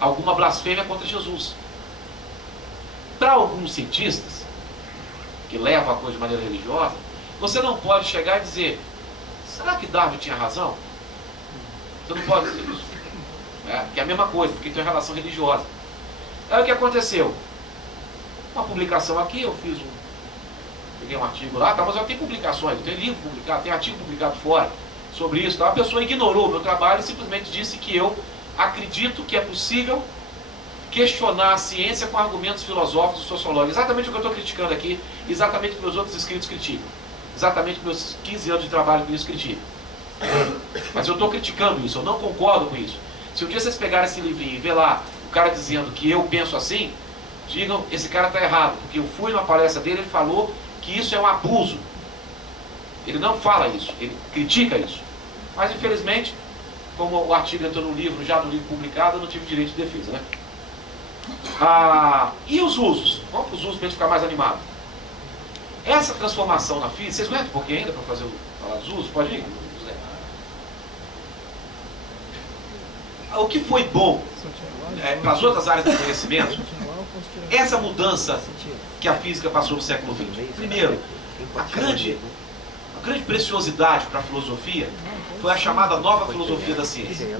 alguma blasfêmia contra Jesus. Para alguns cientistas, que levam a coisa de maneira religiosa, você não pode chegar e dizer: será que Darwin tinha razão? Você não pode dizer isso. Que é a mesma coisa, porque tem uma relação religiosa. Aí o que aconteceu? Uma publicação aqui, eu peguei um artigo lá, tá, mas eu tenho publicações, eu tenho livro publicado, tem artigo publicado fora sobre isso. Tá? A pessoa ignorou o meu trabalho e simplesmente disse que eu acredito que é possível questionar a ciência com argumentos filosóficos e sociológicos. Exatamente o que eu estou criticando aqui, exatamente o que meus outros inscritos criticam. Exatamente o que meus 15 anos de trabalho com isso criticam. Mas eu estou criticando isso, eu não concordo com isso. Se um dia vocês pegarem esse livrinho e ver lá o cara dizendo que eu penso assim, digam: esse cara está errado, porque eu fui numa palestra dele, ele falou que isso é um abuso. Ele não fala isso, ele critica isso. Mas infelizmente, como o artigo entrou no livro, já no livro publicado, eu não tive direito de defesa, né? E os usos? Vamos para os usos para a gente ficar mais animado. Essa transformação na física, vocês aguentam um pouquinho ainda para falar dos usos? Pode ir? O que foi bom para as outras áreas do conhecimento, essa mudança que a física passou no século XX. Primeiro, a grande preciosidade para a filosofia foi a chamada nova filosofia da ciência.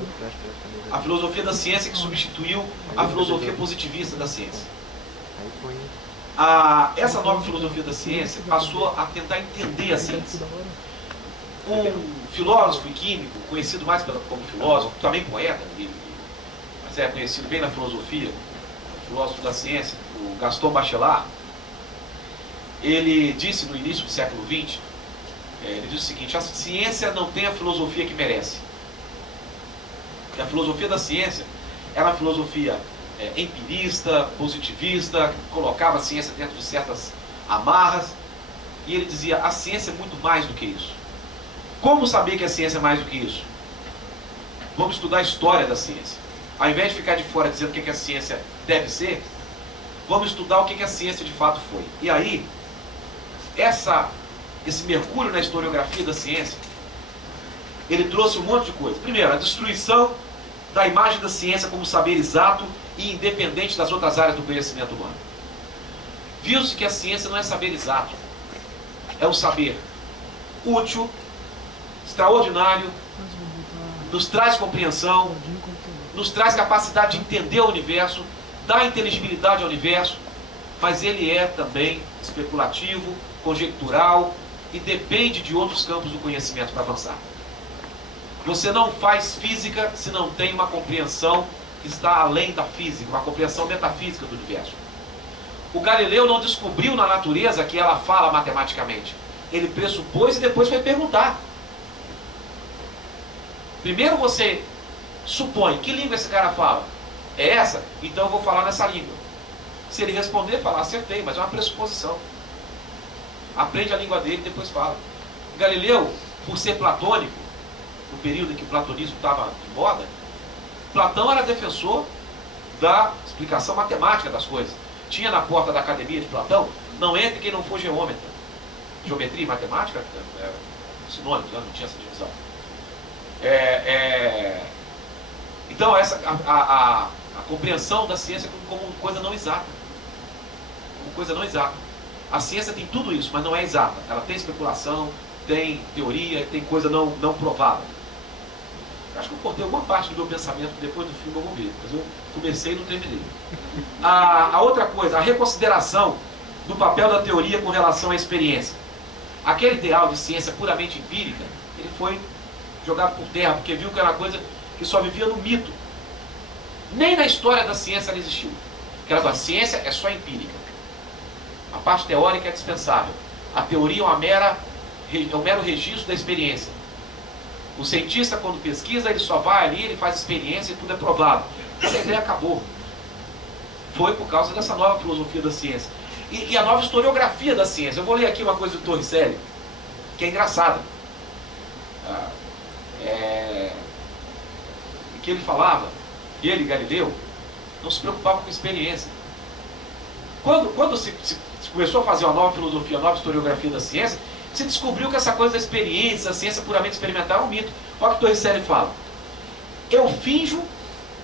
A filosofia da ciência que substituiu a filosofia positivista da ciência. Essa nova filosofia da ciência passou a tentar entender a ciência. Um filósofo e químico, conhecido mais como filósofo, também poeta, mas é conhecido bem na filosofia, filósofo da ciência, o Gaston Bachelard, ele disse no início do século XX, ele disse o seguinte: a ciência não tem a filosofia que merece. E a filosofia da ciência era uma filosofia empirista, positivista, que colocava a ciência dentro de certas amarras, e ele dizia: a ciência é muito mais do que isso. Como saber que a ciência é mais do que isso? Vamos estudar a história da ciência. Ao invés de ficar de fora dizendo o que a ciência deve ser, vamos estudar o que a ciência de fato foi. E aí, esse mergulho na historiografia da ciência, ele trouxe um monte de coisa. Primeiro, a destruição da imagem da ciência como saber exato e independente das outras áreas do conhecimento humano. Viu-se que a ciência não é saber exato, é um saber útil, extraordinário, nos traz compreensão, nos traz capacidade de entender o universo, dá inteligibilidade ao universo, mas ele é também especulativo, conjectural e depende de outros campos do conhecimento para avançar. Você não faz física se não tem uma compreensão que está além da física, uma compreensão metafísica do universo. O Galileu não descobriu na natureza que ela fala matematicamente. Ele pressupôs e depois foi perguntar. Primeiro você supõe: que língua esse cara fala? É essa? Então eu vou falar nessa língua. Se ele responder, falar: acertei, mas é uma pressuposição. Aprende a língua dele e depois fala. Galileu, por ser platônico, no período em que o platonismo estava de moda, Platão era defensor da explicação matemática das coisas. Tinha na porta da academia de Platão: não entre quem não for geômetra. Geometria e matemática eram sinônimos, não tinha essa divisão. Então a compreensão da ciência como coisa não exata. Como coisa não exata. A ciência tem tudo isso, mas não é exata. Ela tem especulação, tem teoria, tem coisa não provada. Acho que eu cortei alguma parte do meu pensamento, depois do filme eu vou ver, mas eu comecei e não terminei. A outra coisa, a reconsideração do papel da teoria com relação à experiência. Aquele ideal de ciência puramente empírica, ele foi jogado por terra, porque viu que era uma coisa que só vivia no mito. Nem na história da ciência ela existiu. Aquela da ciência é só empírica. A parte teórica é dispensável. A teoria é um mero registro da experiência. O cientista, quando pesquisa, ele só vai ali, ele faz experiência e tudo é provado. Essa ideia acabou. Foi por causa dessa nova filosofia da ciência. E a nova historiografia da ciência. Eu vou ler aqui uma coisa do Torricelli, que é engraçada. Que ele falava, ele, Galileu, não se preocupava com experiência. Quando se começou a fazer uma nova filosofia, uma nova historiografia da ciência, se descobriu que essa coisa da experiência, da ciência puramente experimental é um mito. Olha o que Torricelli fala: eu finjo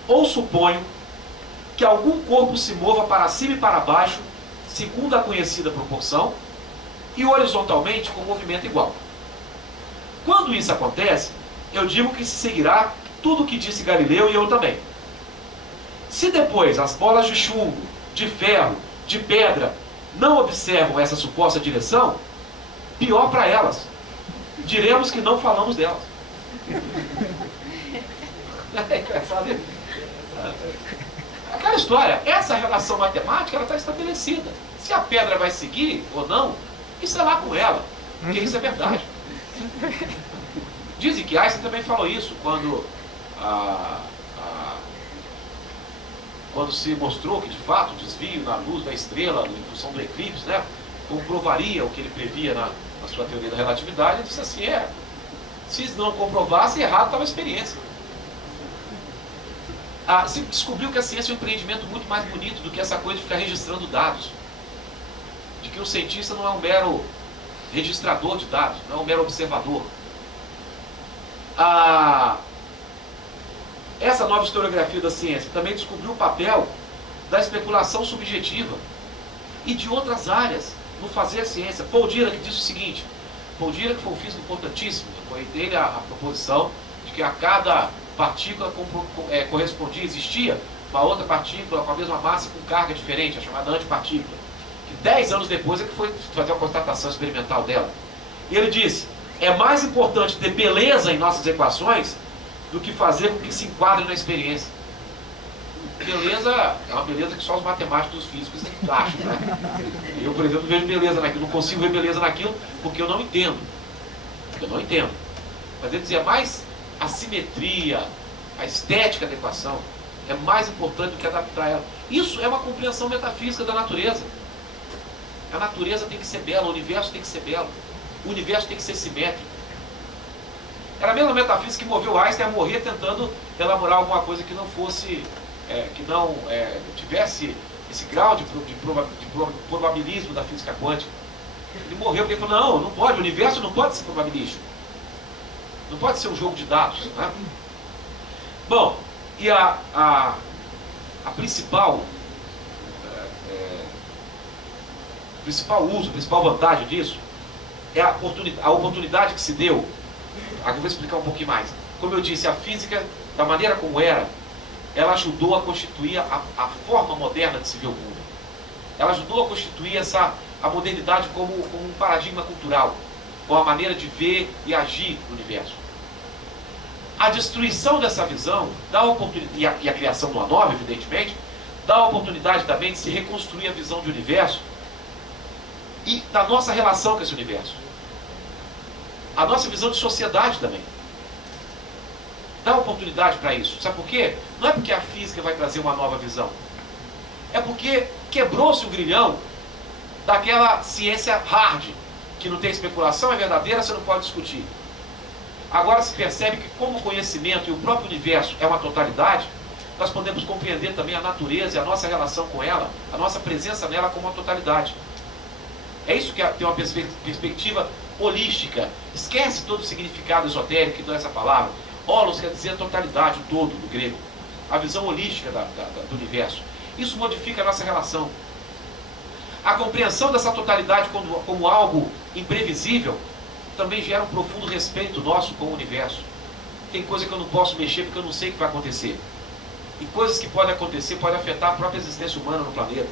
ou suponho que algum corpo se mova para cima e para baixo, segundo a conhecida proporção, e horizontalmente com movimento igual. Quando isso acontece, eu digo que se seguirá tudo o que disse Galileu e eu também. Se depois as bolas de chumbo, de ferro, de pedra não observam essa suposta direção, pior para elas. Diremos que não falamos delas. Aquela história, essa relação matemática, ela está estabelecida. Se a pedra vai seguir ou não, isso é lá com ela, porque isso é verdade. Dizem que Einstein também falou isso quando quando se mostrou que de fato o desvio na luz da estrela em função do eclipse, né, comprovaria o que ele previa na sua teoria da relatividade. Ele disse assim, se não comprovasse, errado estava a experiência. Se descobriu que a ciência é um empreendimento muito mais bonito do que essa coisa de ficar registrando dados, de que o cientista não é um mero registrador de dados, não é um mero observador. Essa nova historiografia da ciência também descobriu o papel da especulação subjetiva e de outras áreas no fazer ciência. Paul Dirac disse o seguinte, Paul Dirac foi um físico importantíssimo, foi dele a proposição de que a cada partícula existia uma outra partícula com a mesma massa com carga diferente, a chamada antipartícula, que 10 anos depois é que foi fazer a constatação experimental dela. E ele disse, é mais importante ter beleza em nossas equações do que fazer com que se enquadre na experiência. Beleza é uma beleza que só os matemáticos e os físicos acham, né? Eu, por exemplo, não vejo beleza naquilo, não consigo ver beleza naquilo porque eu não entendo. Eu não entendo. Mas ele dizia, mais a simetria, a estética da equação é mais importante do que adaptar ela. Isso é uma compreensão metafísica da natureza. A natureza tem que ser bela, o universo tem que ser belo, o universo tem que ser simétrico. Era a mesma metafísica que moveu Einstein a morrer tentando elaborar alguma coisa que não fosse, que não tivesse esse grau de probabilismo da física quântica. Ele morreu porque ele falou, não pode, o universo não pode ser probabilístico. Não pode ser um jogo de dados, né? Bom, e a principal uso, a principal vantagem disso é a oportunidade que se deu. Aqui eu vou explicar um pouquinho mais. Como eu disse, a física, da maneira como era, ela ajudou a constituir a forma moderna de se ver o mundo. Ela ajudou a constituir a modernidade como um paradigma cultural, com a maneira de ver e agir no universo. A destruição dessa visão dá a oportunidade, e a criação de uma nova, evidentemente, dá a oportunidade também de se reconstruir a visão de universo e da nossa relação com esse universo. A nossa visão de sociedade também. Dá oportunidade para isso. Sabe por quê? Não é porque a física vai trazer uma nova visão. É porque quebrou-se o grilhão daquela ciência hard, que não tem especulação, é verdadeira, você não pode discutir. Agora se percebe que como o conhecimento e o próprio universo é uma totalidade, nós podemos compreender também a natureza e a nossa relação com ela, a nossa presença nela como uma totalidade. É isso que tem uma perspectiva holística. Esquece todo o significado esotérico que dá essa palavra. Holos quer dizer a totalidade, o todo, do grego. A visão holística do universo. Isso modifica a nossa relação. A compreensão dessa totalidade como algo imprevisível também gera um profundo respeito nosso com o universo. Tem coisa que eu não posso mexer porque eu não sei o que vai acontecer. E coisas que podem acontecer podem afetar a própria existência humana no planeta.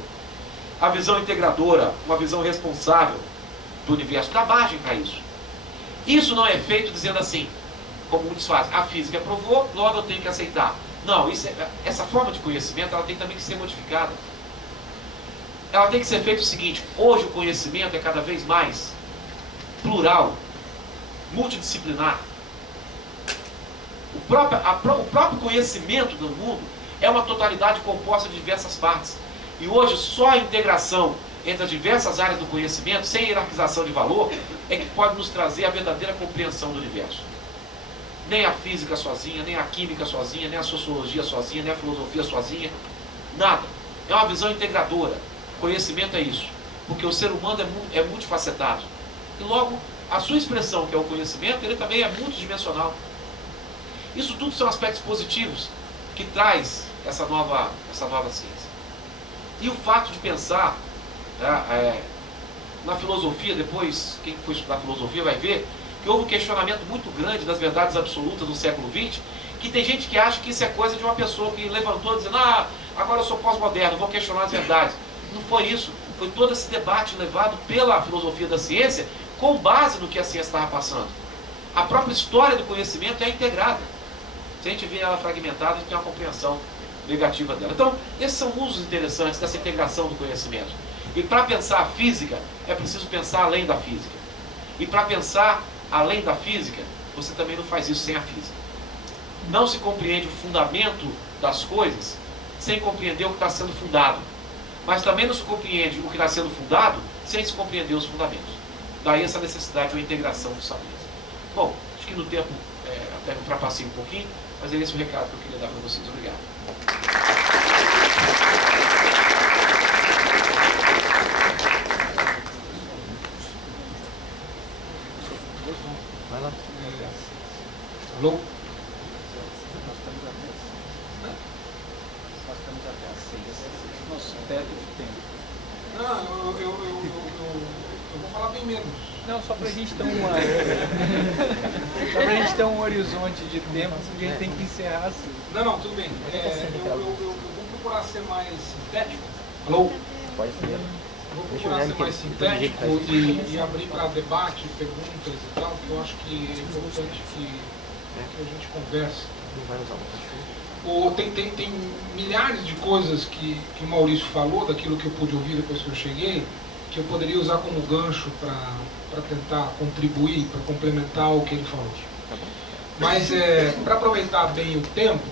A visão integradora, uma visão responsável do universo, dá margem para isso. Isso não é feito dizendo assim, como muitos fazem, a física provou, logo eu tenho que aceitar. Não, essa forma de conhecimento ela tem também que ser modificada. Ela tem que ser feita o seguinte, hoje o conhecimento é cada vez mais plural, multidisciplinar. O próprio conhecimento do mundo é uma totalidade composta de diversas partes. E hoje só a integração entre as diversas áreas do conhecimento, sem hierarquização de valor, é que pode nos trazer a verdadeira compreensão do universo. Nem a física sozinha, nem a química sozinha, nem a sociologia sozinha, nem a filosofia sozinha, nada. É uma visão integradora. Conhecimento é isso. Porque o ser humano é multifacetado. E logo, a sua expressão, que é o conhecimento, ele também é multidimensional. Isso tudo são aspectos positivos que traz essa nova ciência. E o fato de pensar na filosofia, depois, quem for estudar filosofia vai ver que houve um questionamento muito grande das verdades absolutas do século XX, que tem gente que acha que isso é coisa de uma pessoa que levantou dizendo, agora eu sou pós-moderno, vou questionar as verdades. Não foi isso. Foi todo esse debate levado pela filosofia da ciência com base no que a ciência estava passando. A própria história do conhecimento é integrada. Se a gente vê ela fragmentada, a gente tem uma compreensão negativa dela. Então, esses são usos interessantes dessa integração do conhecimento. E para pensar a física, é preciso pensar além da física. E para pensar além da física, você também não faz isso sem a física. Não se compreende o fundamento das coisas sem compreender o que está sendo fundado. Mas também não se compreende o que está sendo fundado sem se compreender os fundamentos. Daí essa necessidade de uma integração dos saberes. Bom, acho que no tempo até ultrapassei um pouquinho, mas é esse o recado que eu queria dar para vocês. Obrigado. Vai lá. Alô? Nós estamos até às 6. Nosso teto de tempo. Não, eu vou falar bem menos. Não, só pra gente ter um horizonte de tempo, porque a gente tem que encerrar assim. Não, tudo bem. Eu vou procurar ser mais sintético. Alô? Pode ser. Vou procurar ser mais sintético e abrir para debate, perguntas e tal, que eu acho que é importante que a gente converse. Tem milhares de coisas que o Maurício falou, daquilo que eu pude ouvir depois que eu cheguei, que eu poderia usar como gancho para tentar contribuir, para complementar o que ele falou. Mas para aproveitar bem o tempo,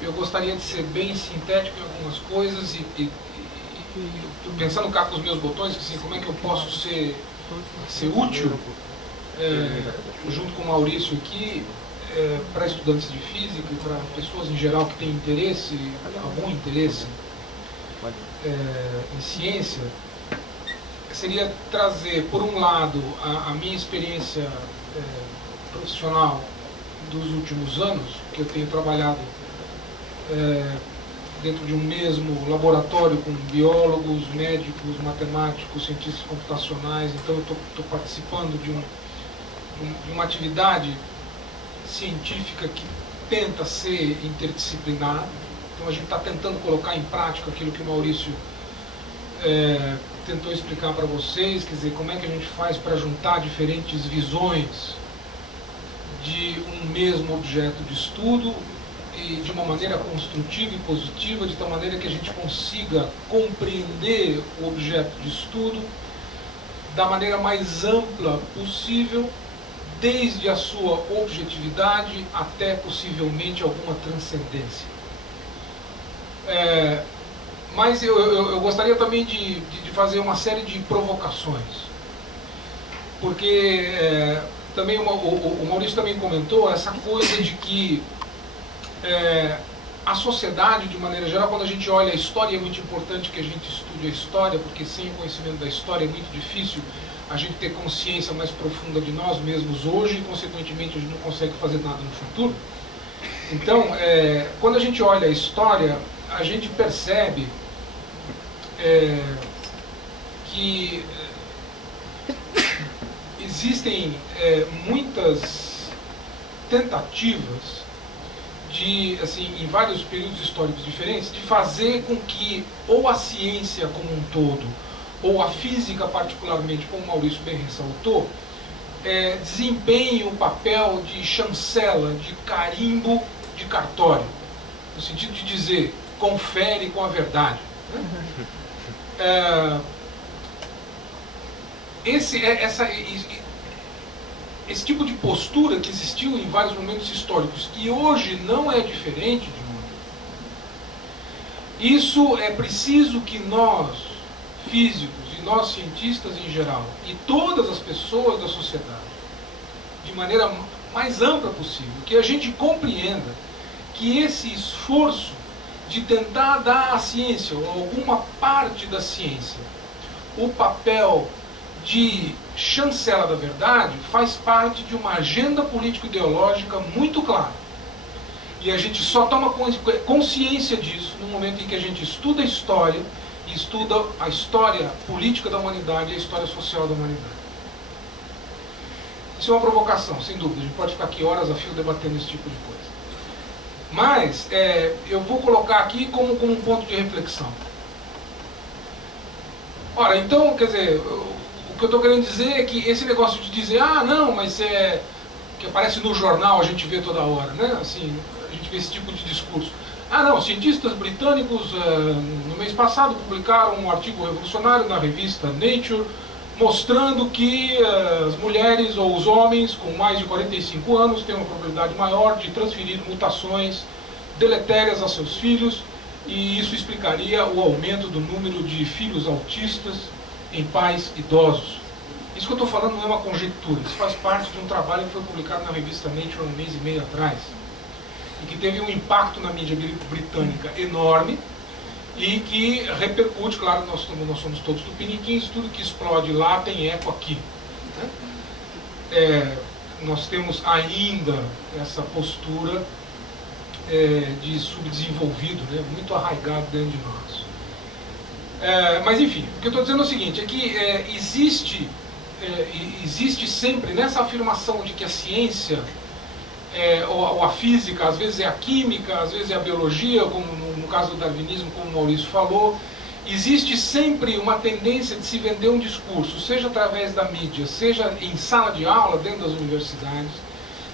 eu gostaria de ser bem sintético em algumas coisas e pensando cá com os meus botões, assim, como é que eu posso ser útil, junto com o Maurício aqui, para estudantes de física e para pessoas em geral que têm interesse, algum interesse em ciência, seria trazer, por um lado, a minha experiência profissional dos últimos anos, que eu tenho trabalhado dentro de um mesmo laboratório com biólogos, médicos, matemáticos, cientistas computacionais. Então eu estou participando de uma atividade científica que tenta ser interdisciplinar. Então a gente está tentando colocar em prática aquilo que o Maurício tentou explicar para vocês, quer dizer, como é que a gente faz para juntar diferentes visões de um mesmo objeto de estudo e de uma maneira construtiva e positiva, de tal maneira que a gente consiga compreender o objeto de estudo da maneira mais ampla possível, desde a sua objetividade até possivelmente alguma transcendência. Mas eu gostaria também de fazer uma série de provocações, porque também o Maurício também comentou essa coisa de que a sociedade, de maneira geral, quando a gente olha a história, é muito importante que a gente estude a história, porque sem o conhecimento da história é muito difícil a gente ter consciência mais profunda de nós mesmos hoje e, consequentemente, a gente não consegue fazer nada no futuro. Então, quando a gente olha a história, a gente percebe que existem muitas tentativas de, assim, em vários períodos históricos diferentes, de fazer com que ou a ciência como um todo, ou a física particularmente, como o Maurício bem ressaltou, desempenhe o papel de chancela, de carimbo de cartório, no sentido de dizer, confere com a verdade. Esse tipo de postura que existiu em vários momentos históricos, e hoje não é diferente de muito. Isso é preciso que nós, físicos, e nós, cientistas em geral, e todas as pessoas da sociedade, de maneira mais ampla possível, que a gente compreenda que esse esforço de tentar dar à ciência, ou alguma parte da ciência, o papel de chancela da verdade, faz parte de uma agenda político-ideológica muito clara. E a gente só toma consciência disso no momento em que a gente estuda a história, e estuda a história política da humanidade e a história social da humanidade. Isso é uma provocação, sem dúvida. A gente pode ficar aqui horas a fio debatendo esse tipo de coisa. Mas eu vou colocar aqui como um ponto de reflexão. Ora, então, quer dizer, o que eu estou querendo dizer é que esse negócio de dizer, ah, não, mas que aparece no jornal, a gente vê toda hora, né? Assim, a gente vê esse tipo de discurso. Ah, não, cientistas britânicos no mês passado publicaram um artigo revolucionário na revista Nature, mostrando que as mulheres ou os homens com mais de 45 anos têm uma probabilidade maior de transferir mutações deletérias a seus filhos, e isso explicaria o aumento do número de filhos autistas em pais idosos. Isso que eu estou falando não é uma conjectura, isso faz parte de um trabalho que foi publicado na revista Nature um mês e meio atrás, e que teve um impacto na mídia britânica enorme, e que repercute, claro, nós somos todos tupiniquins, tudo que explode lá tem eco aqui, né? Nós temos ainda essa postura de subdesenvolvido, né? Muito arraigado dentro de nós. Mas enfim, o que eu estou dizendo é o seguinte, é que existe sempre nessa afirmação de que a ciência ou a física, às vezes é a química, às vezes é a biologia, como no caso do darwinismo, como o Maurício falou, existe sempre uma tendência de se vender um discurso, seja através da mídia, seja em sala de aula, dentro das universidades,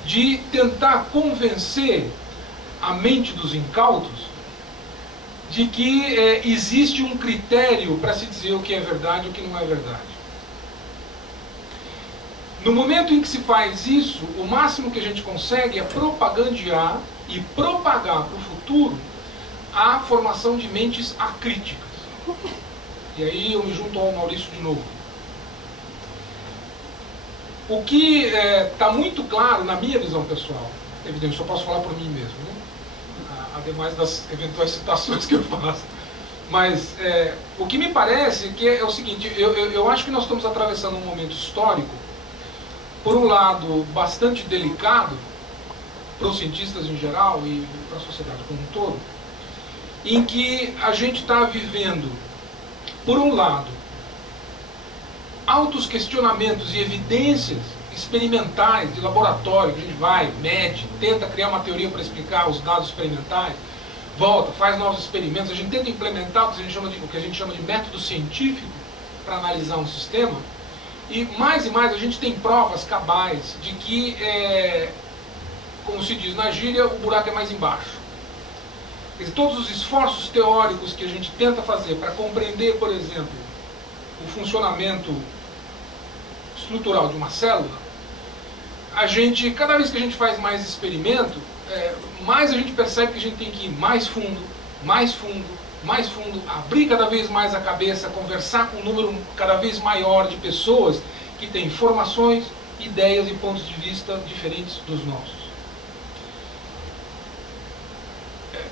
de tentar convencer a mente dos incautos de que existe um critério para se dizer o que é verdade e o que não é verdade. No momento em que se faz isso, o máximo que a gente consegue é propagandear e propagar para o futuro a formação de mentes acríticas. E aí eu me junto ao Maurício de novo. O que está muito claro na minha visão pessoal, evidente, só posso falar por mim mesmo, né? Ademais das eventuais citações que eu faço. Mas o que me parece que é o seguinte, eu acho que nós estamos atravessando um momento histórico, por um lado, bastante delicado para os cientistas em geral e para a sociedade como um todo, em que a gente está vivendo, por um lado, altos questionamentos e evidências experimentais de laboratório, que a gente vai, mede, tenta criar uma teoria para explicar os dados experimentais, volta, faz novos experimentos, a gente tenta implementar o que a gente chama de método científico para analisar um sistema. E mais a gente tem provas cabais de que, como se diz na gíria, o buraco é mais embaixo. Quer dizer, todos os esforços teóricos que a gente tenta fazer para compreender, por exemplo, o funcionamento estrutural de uma célula, cada vez que a gente faz mais experimento, mais a gente percebe que a gente tem que ir mais fundo, mais fundo, mais fundo, abrir cada vez mais a cabeça, conversar com um número cada vez maior de pessoas que têm informações, ideias e pontos de vista diferentes dos nossos.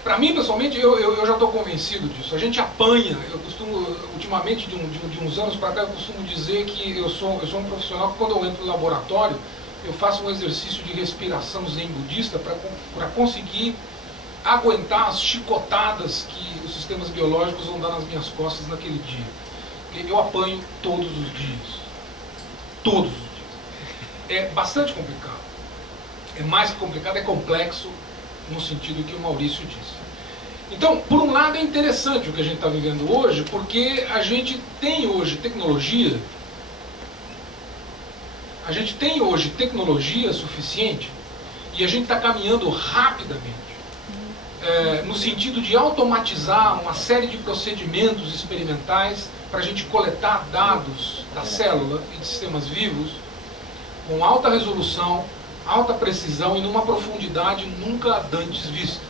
Para mim, pessoalmente, eu já estou convencido disso. A gente apanha, eu costumo, ultimamente, de uns anos para cá, eu costumo dizer que eu sou um profissional que, quando eu entro no laboratório, eu faço um exercício de respiração zen budista para conseguir aguentar as chicotadas que os sistemas biológicos vão dar nas minhas costas naquele dia. Porque eu apanho todos os dias. Todos os dias. É bastante complicado. É mais que complicado, é complexo, no sentido que o Maurício disse. Então, por um lado, é interessante o que a gente está vivendo hoje, porque a gente tem hoje tecnologia, suficiente, e a gente está caminhando rapidamente, no sentido de automatizar uma série de procedimentos experimentais para a gente coletar dados da célula e de sistemas vivos com alta resolução, alta precisão e numa profundidade nunca antes vista.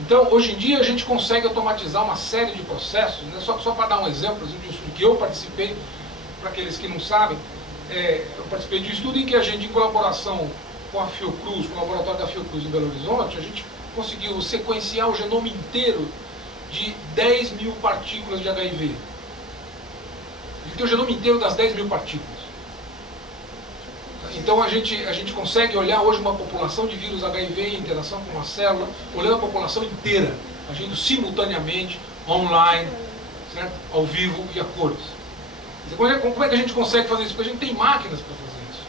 Então, hoje em dia, a gente consegue automatizar uma série de processos, né? Só para dar um exemplo de um estudo que eu participei, para aqueles que não sabem, eu participei de um estudo em que a gente, em colaboração com a Fiocruz, com o laboratório da Fiocruz em Belo Horizonte, a gente conseguiu sequenciar o genoma inteiro de 10 mil partículas de HIV. A gente tem o genoma inteiro das 10 mil partículas. Então a gente consegue olhar hoje uma população de vírus HIV em interação com uma célula, olhando a população inteira, agindo simultaneamente, online, certo? Ao vivo e a cores. Como é que a gente consegue fazer isso? Porque a gente tem máquinas para fazer isso.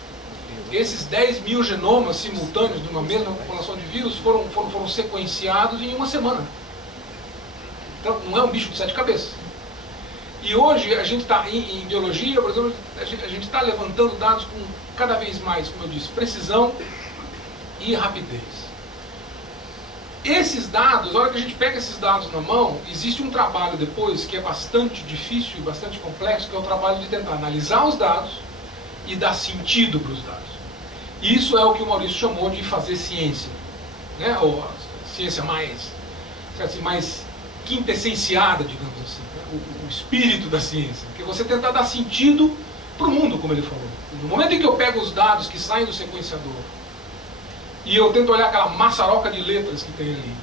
Esses 10 mil genomas simultâneos de uma mesma população de vírus foram sequenciados em uma semana. Então não é um bicho de 7 cabeças. E hoje a gente está, em biologia, por exemplo, a gente está levantando dados com cada vez mais, como eu disse, precisão e rapidez. Esses dados, a hora que a gente pega esses dados na mão, existe um trabalho depois que é bastante difícil e bastante complexo, que é o trabalho de tentar analisar os dados e dar sentido para os dados. Isso é o que o Maurício chamou de fazer ciência, né? Ou a ciência mais quintessenciada, digamos assim, né? O espírito da ciência, que é você tentar dar sentido para o mundo, como ele falou. No momento em que eu pego os dados que saem do sequenciador e eu tento olhar aquela maçaroca de letras que tem ali,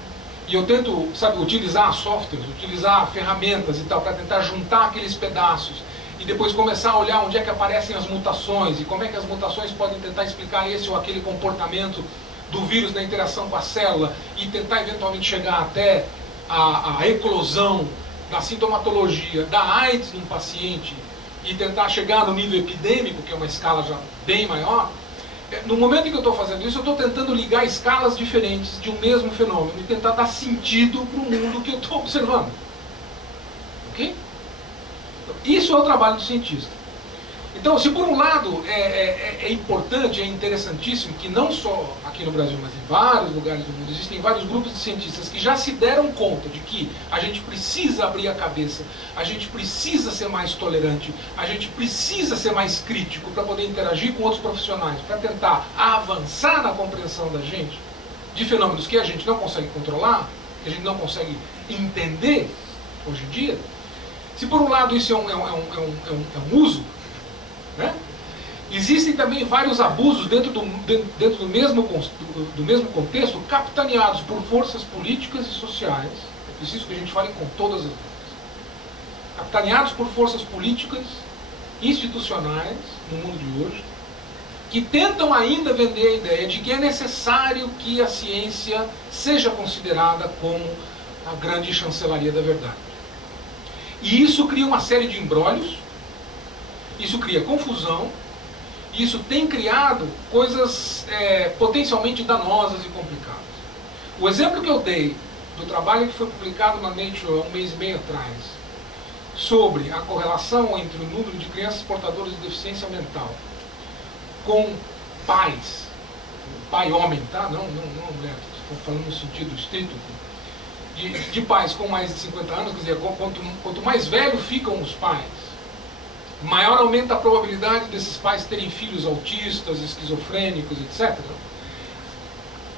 e eu tento, utilizar softwares, utilizar ferramentas e tal, para tentar juntar aqueles pedaços, e depois começar a olhar onde é que aparecem as mutações, e como é que as mutações podem tentar explicar esse ou aquele comportamento do vírus na interação com a célula, e tentar eventualmente chegar até a eclosão da sintomatologia da AIDS num paciente, e tentar chegar no nível epidêmico, que é uma escala já bem maior. No momento em que eu estou fazendo isso, eu estou tentando ligar escalas diferentes de um mesmo fenômeno e tentar dar sentido para o mundo que eu estou observando. Ok? Então, isso é o trabalho do cientista. Então, se por um lado é importante, é interessantíssimo que não só aqui no Brasil, mas em vários lugares do mundo, existem vários grupos de cientistas que já se deram conta de que a gente precisa abrir a cabeça, a gente precisa ser mais tolerante, a gente precisa ser mais crítico para poder interagir com outros profissionais, para tentar avançar na compreensão da gente de fenômenos que a gente não consegue controlar, que a gente não consegue entender hoje em dia. Se por um lado isso é um uso, né? Existem também vários abusos dentro do mesmo contexto, capitaneados por forças políticas e sociais. É preciso que a gente fale com todas as vezes. Capitaneados por forças políticas, institucionais, no mundo de hoje, que tentam ainda vender a ideia de que é necessário que a ciência seja considerada como a grande chancelaria da verdade. E isso cria uma série de embrólios, isso cria confusão, e isso tem criado coisas potencialmente danosas e complicadas. O exemplo que eu dei do trabalho que foi publicado na Nature há um mês e meio atrás, sobre a correlação entre o número de crianças portadoras de deficiência mental com pais, pai homem, tá? Não mulher, estou falando no sentido estrito, de pais com mais de 50 anos, quer dizer, quanto mais velho ficam os pais, maior aumenta a probabilidade desses pais terem filhos autistas, esquizofrênicos, etc.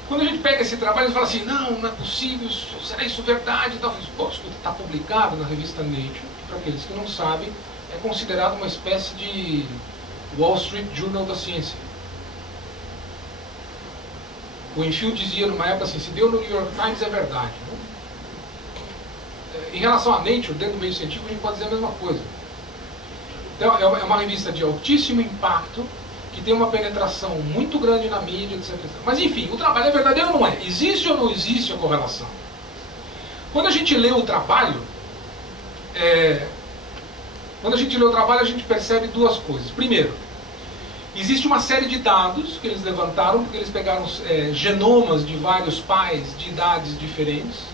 Quando a gente pega esse trabalho e fala assim, não é possível, será isso verdade? Pô, está publicado na revista Nature, que para aqueles que não sabem, é considerado uma espécie de Wall Street Journal da ciência. O Enfield dizia numa época assim, se deu no New York Times é verdade. Né? Em relação a Nature, dentro do meio científico, a gente pode dizer a mesma coisa. Então, é uma revista de altíssimo impacto, que tem uma penetração muito grande na mídia, etc. Mas, enfim, o trabalho é verdadeiro ou não é? Existe ou não existe a correlação? Quando a gente lê o trabalho, a gente percebe duas coisas. Primeiro, existe uma série de dados que eles levantaram, porque eles pegaram genomas de vários pais de idades diferentes,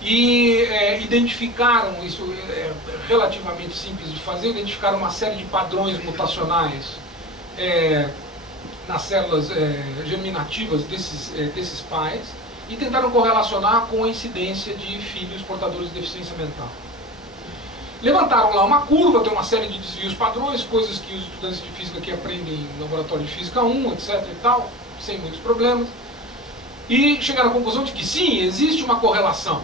e identificaram, isso é relativamente simples de fazer, identificaram uma série de padrões mutacionais nas células germinativas desses pais, e tentaram correlacionar com a incidência de filhos portadores de deficiência mental. Levantaram lá uma curva, tem uma série de desvios padrões, coisas que os estudantes de física que aprendem no laboratório de física 1, etc. e tal, sem muitos problemas, e chegaram à conclusão de que sim, existe uma correlação.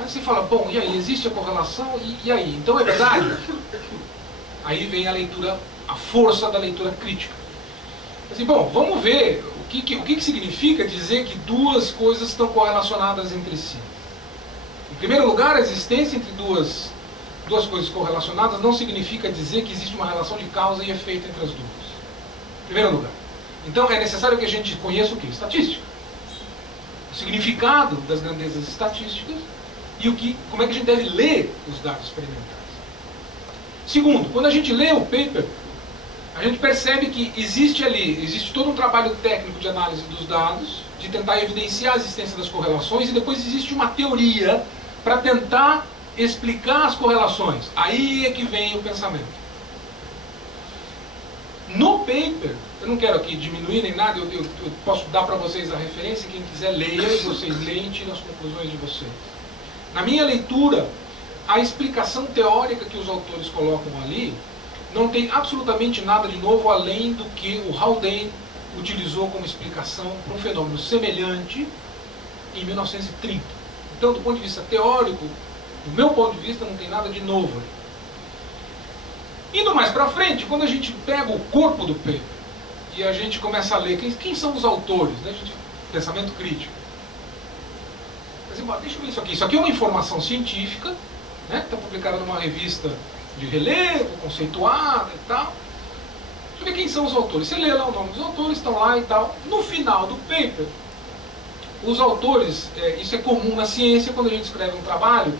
Aí você fala, bom, e aí, existe a correlação? E aí, então é verdade? Aí vem a leitura, a força da leitura crítica. Assim, bom, vamos ver o que significa dizer que duas coisas estão correlacionadas entre si. Em primeiro lugar, a existência entre duas coisas correlacionadas não significa dizer que existe uma relação de causa e efeito entre as duas. primeiro lugar. Então é necessário que a gente conheça o que? Estatística. O significado das grandezas estatísticas e como é que a gente deve ler os dados experimentais. Segundo, quando a gente lê o paper, a gente percebe que existe todo um trabalho técnico de análise dos dados, de tentar evidenciar a existência das correlações, e depois existe uma teoria para tentar explicar as correlações. Aí é que vem o pensamento. No paper, eu não quero aqui diminuir nem nada, eu posso dar para vocês a referência, quem quiser leia, e vocês leem e tiram as conclusões de vocês. Na minha leitura, a explicação teórica que os autores colocam ali não tem absolutamente nada de novo além do que o Haldane utilizou como explicação para um fenômeno semelhante em 1930. Então, do ponto de vista teórico, do meu ponto de vista, não tem nada de novo ali. Indo mais para frente, quando a gente pega o corpo do paper e a gente começa a ler quem são os autores, né? Pensamento crítico. Mas, deixa eu ver isso aqui. Isso aqui é uma informação científica, né? Está publicada numa revista de relevo, conceituada e tal. Deixa eu ver quem são os autores. Você lê lá o nome dos autores, estão lá e tal. No final do paper, os autores, isso é comum na ciência, quando a gente escreve um trabalho,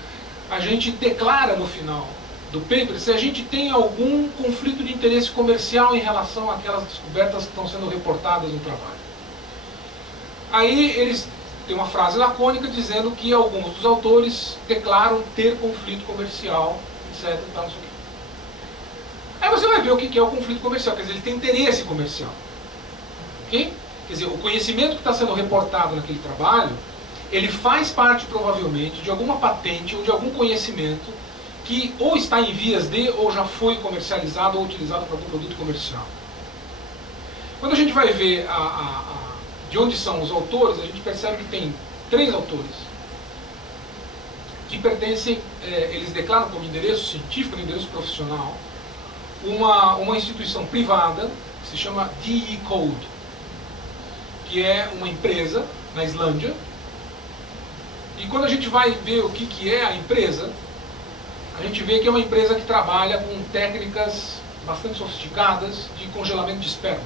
a gente declara no final do paper se a gente tem algum conflito de interesse comercial em relação àquelas descobertas que estão sendo reportadas no trabalho. Aí eles têm uma frase lacônica dizendo que alguns dos autores declaram ter conflito comercial, etc. E tal, não sei o quê. Aí você vai ver o que é o conflito comercial, quer dizer, ele tem interesse comercial. Ok? Quer dizer, o conhecimento que está sendo reportado naquele trabalho, ele faz parte provavelmente de alguma patente ou de algum conhecimento que ou está em vias de, ou já foi comercializado ou utilizado para algum produto comercial. Quando a gente vai ver de onde são os autores, a gente percebe que tem 3 autores que pertencem, eles declaram como endereço científico, endereço profissional, uma instituição privada que se chama DE Code, que é uma empresa na Islândia. E quando a gente vai ver o que é a empresa, a gente vê que é uma empresa que trabalha com técnicas bastante sofisticadas de congelamento de esperma.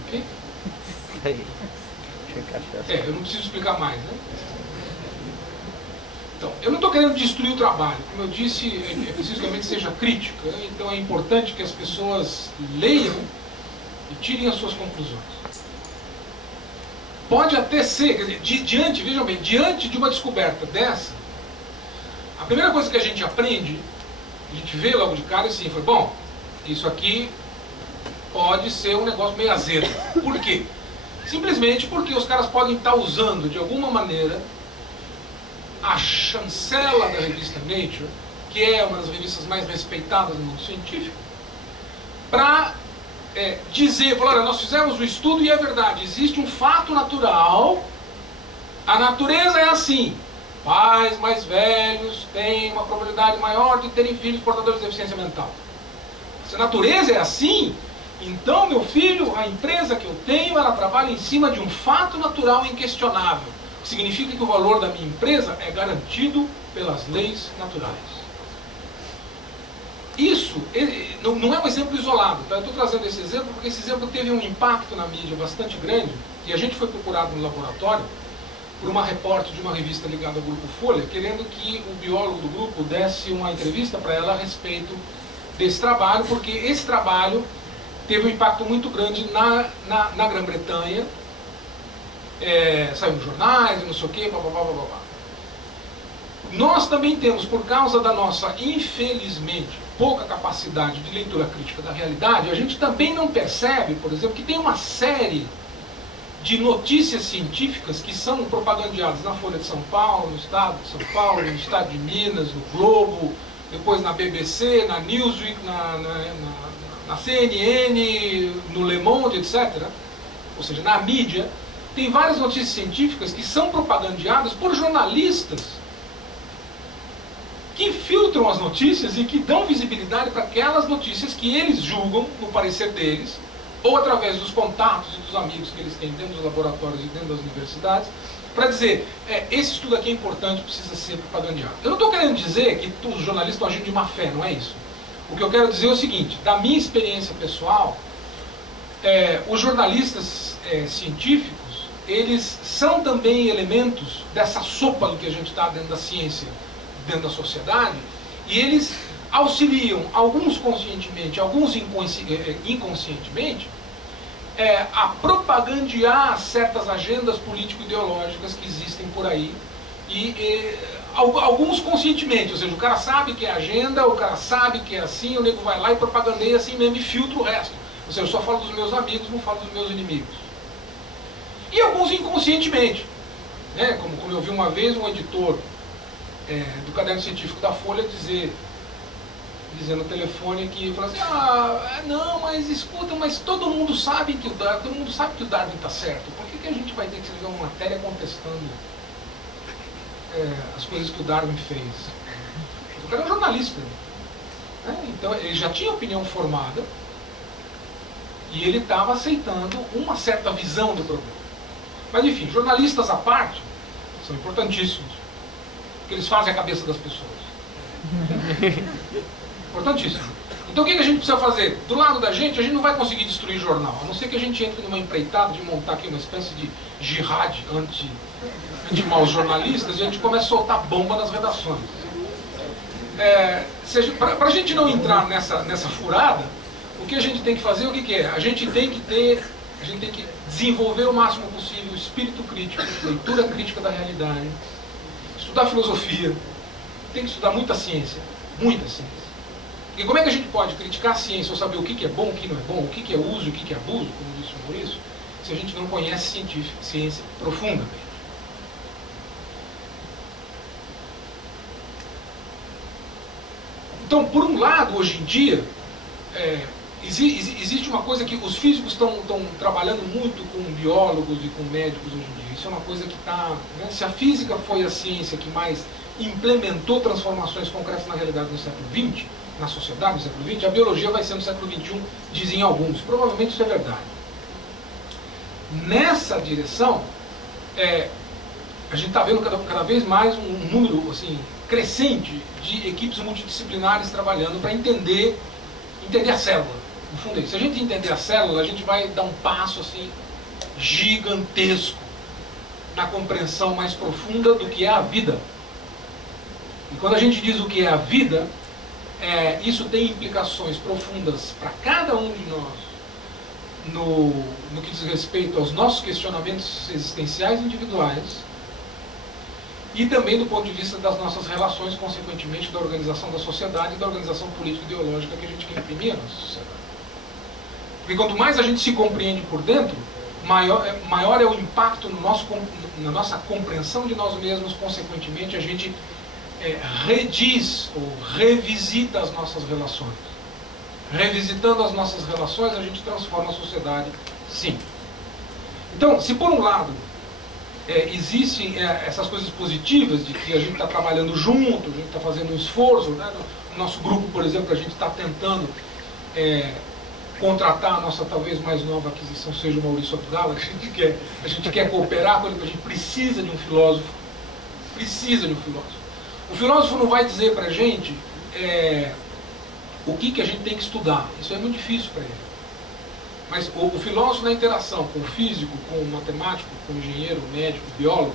Ok? Eu não preciso explicar mais, né? Então, eu não estou querendo destruir o trabalho. Como eu disse, é preciso que a mente seja crítica. Então é importante que as pessoas leiam e tirem as suas conclusões. Pode até ser, quer dizer, vejam bem, diante de uma descoberta dessa, a primeira coisa que a gente aprende, a gente vê logo de cara assim, foi, bom, isso aqui pode ser um negócio meio azedo. Por quê? Simplesmente porque os caras podem estar usando, de alguma maneira, a chancela da revista Nature, que é uma das revistas mais respeitadas no mundo científico, para dizer, falar, olha, nós fizemos um estudo e é verdade, existe um fato natural, a natureza é assim, pais mais velhos têm uma probabilidade maior de terem filhos portadores de deficiência mental. Se a natureza é assim, então, meu filho, a empresa que eu tenho, ela trabalha em cima de um fato natural inquestionável. Significa que o valor da minha empresa é garantido pelas leis naturais. Isso não é um exemplo isolado, tá? Eu estou trazendo esse exemplo porque esse exemplo teve um impacto na mídia bastante grande e a gente foi procurado no laboratório por uma repórter de uma revista ligada ao Grupo Folha, querendo que o biólogo do grupo desse uma entrevista para ela a respeito desse trabalho, porque esse trabalho teve um impacto muito grande na Grã-Bretanha, saiu nos jornais, não sei o quê, blá, blá, blá, blá, blá. Nós também temos, por causa da nossa, infelizmente, pouca capacidade de leitura crítica da realidade, a gente também não percebe, por exemplo, que tem uma série de notícias científicas que são propagandeadas na Folha de São Paulo, no Estado de São Paulo, no Estado de Minas, no Globo, depois na BBC, na Newsweek, na CNN, no Le Monde, etc. Ou seja, na mídia, tem várias notícias científicas que são propagandeadas por jornalistas que filtram as notícias e que dão visibilidade para aquelas notícias que eles julgam, no parecer deles, ou através dos contatos e dos amigos que eles têm dentro dos laboratórios e dentro das universidades, para dizer, esse estudo aqui é importante, precisa ser propagandeado. Eu não estou querendo dizer que os jornalistas estão agindo de má fé, não é isso. O que eu quero dizer é o seguinte, da minha experiência pessoal, os jornalistas científicos, eles são também elementos dessa sopa em que a gente está dentro da ciência, dentro da sociedade, e eles auxiliam, alguns conscientemente, alguns inconscientemente, a propagandear certas agendas político-ideológicas que existem por aí, e alguns conscientemente, ou seja, o cara sabe que é agenda, o cara sabe que é assim, o nego vai lá e propagandeia assim mesmo e filtra o resto. Ou seja, eu só falo dos meus amigos, não falo dos meus inimigos. E alguns inconscientemente, né? Como eu vi uma vez um editor do Caderno Científico da Folha dizer no telefone que falou assim, não, mas escuta, mas todo mundo sabe que o Darwin está certo. Por que a gente vai ter que escrever uma matéria contestando as coisas que o Darwin fez? O cara é um jornalista, né? Então ele já tinha opinião formada e ele estava aceitando uma certa visão do problema. Mas enfim, jornalistas à parte são importantíssimos, porque eles fazem a cabeça das pessoas. Importantíssimo. Então o que a gente precisa fazer? Do lado da gente, a gente não vai conseguir destruir jornal, a não ser que a gente entre numa empreitada de montar aqui uma espécie de jihad anti-maus jornalistas e a gente comece a soltar bomba nas redações. Para a gente não entrar nessa furada, o que a gente tem que fazer, o que é? A gente tem que desenvolver o máximo possível o espírito crítico, leitura crítica da realidade, estudar filosofia, tem que estudar muita ciência, muita ciência. E como é que a gente pode criticar a ciência ou saber o que é bom, o que não é bom, o que é uso e o que é abuso, como disse o Maurício, se a gente não conhece ciência profundamente? Então, por um lado, hoje em dia, existe uma coisa que os físicos estão trabalhando muito com biólogos e com médicos hoje em dia. Isso é uma coisa que está... Né, se a física foi a ciência que mais implementou transformações concretas na realidade no século XX, na sociedade no século XX, a biologia vai ser no século XXI, dizem alguns. Provavelmente isso é verdade. Nessa direção, a gente está vendo cada vez mais um número assim, crescente de equipes multidisciplinares trabalhando para entender a célula. No fundo é isso. Se a gente entender a célula, a gente vai dar um passo assim, gigantesco na compreensão mais profunda do que é a vida. E quando a gente diz o que é a vida, isso tem implicações profundas para cada um de nós no que diz respeito aos nossos questionamentos existenciais individuais e também do ponto de vista das nossas relações, consequentemente, da organização da sociedade e da organização político-ideológica que a gente quer imprimir à nossa sociedade. Porque quanto mais a gente se compreende por dentro, maior é o impacto na nossa compreensão de nós mesmos, consequentemente, a gente rediz ou revisita as nossas relações. Revisitando as nossas relações, a gente transforma a sociedade, sim. Então, se por um lado existem essas coisas positivas de que a gente está trabalhando junto, a gente está fazendo um esforço, né? No nosso grupo, por exemplo, a gente está tentando contratar a nossa talvez mais nova aquisição, seja o Maurício Abdala, a gente quer cooperar com ele, porque a gente precisa de um filósofo. Precisa de um filósofo. O filósofo não vai dizer para a gente o que a gente tem que estudar. Isso é muito difícil para ele. Mas o filósofo na interação com o físico, com o matemático, com o engenheiro, o médico, o biólogo,